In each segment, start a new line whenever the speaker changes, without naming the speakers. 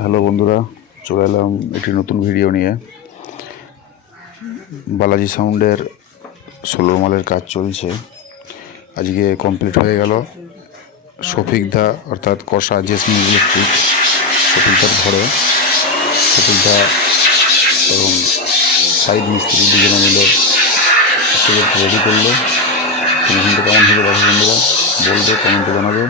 Hello বন্ধুরা, চলে এলাম একটি নতুন ভিডিও নিয়ে। বালাজি সাউন্ডের ষোলো মালের কাজ চলছে। আজকে কমপ্লিট হয়ে গেল। শফিকদা অর্থাৎ কষা জেসমিন ইলেকট্রিক শফিকদার ঘরে। শফিকদা এবং সাইড মিস্ত্রি দুজনে মিলে রেডি করল। কেমন হলো বন্ধুরা, বলবে, কমেন্টে জানাবে।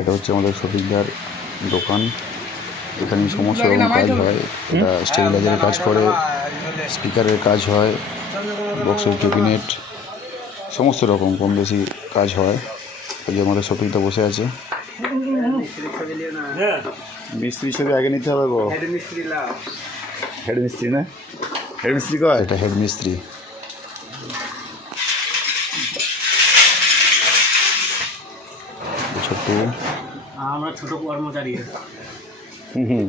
এটা হচ্ছে আমাদের শফিকদার দোকান। এখানে সমস্ত রকম কাজ হয়। এটা স্টেবিলাইজারের কাজ করে স্পিকারের কাজ হয় বক্সের ক্যাবিনেট সমস্ত রকম কম বেশি কাজ হয়। এই যে আমাদের শফিকদা বসে আছে। মিস্ত্রি হিসেবে আগে নিতে হবে গো। হেড মিস্ত্রি না? হেড মিস্ত্রি কয়? এটা হেড মিস্ত্রি ছোট্টু।
আমরা ছোট কর্মচারী
হুম হুম।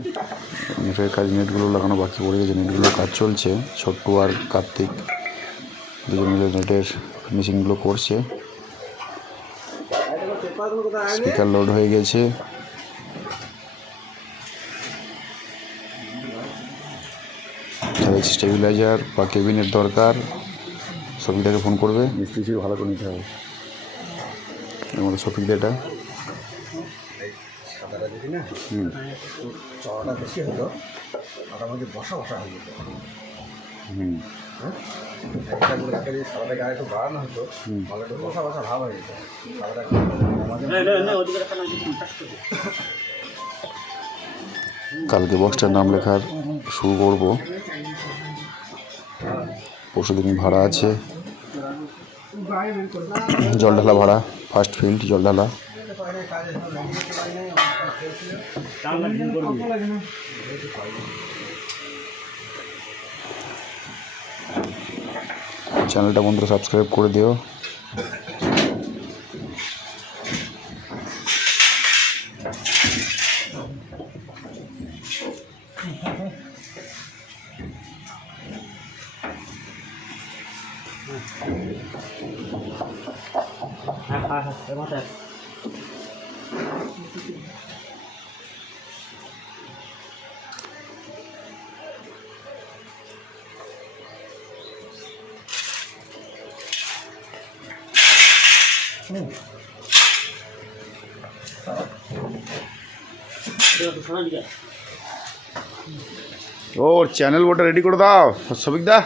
কাজ নেটগুলো লাগানো বাকি পড়ে গেছে নেটগুলো কাজ চলছে। ছোট্টু আর কার্তিক দুজন মিলে নেটের ফিনিশিংগুলো করছে। স্পিকার লোড হয়ে গেছে। স্টেবিলাইজার বা কেবিনের দরকার। সবিতাকে ফোন করবে। মিস্ত্রি ভালো করে নিতে হবে। আমাদের শফিক এটা
সাদাটা যদি না একটু চড়াটা বেশি হতো ওটার মধ্যে বসা বসা হয়ে যেত। হ্যাঁ? একটা করে যদি সাদাটা গায়ে একটু বাড়ানো হতো তাহলে একটু বসা বসা ভাব হয়ে যেত। সাদাটা আমাদের
ওদিকে রাখা না কন্ট্যাক্ট করে
কালকে বক্সটার নাম লেখার শুরু করব। পরশু দিন ভাড়া আছে। জল ঢালা ভাড়া ফার্স্ট ফিল্ড জল ঢালা চ্যানেলটা বন্ধুরা সাবস্ক্রাইব করে দিও।
হ্যাঁ হ্যাঁ হ্যাঁ
ওর চ্যানেল ওটা রেডি করে দাও সবিকদা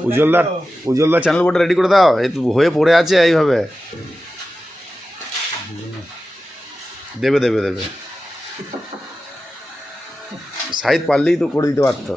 উজ্জ্বলদার উজ্জ্বলদার চ্যানেল ওটা রেডি করে দাও এই তো হয়ে পড়ে আছে এইভাবে দেবে দেবে দেবে সাইড পারলেই তো করে দিতে পারতো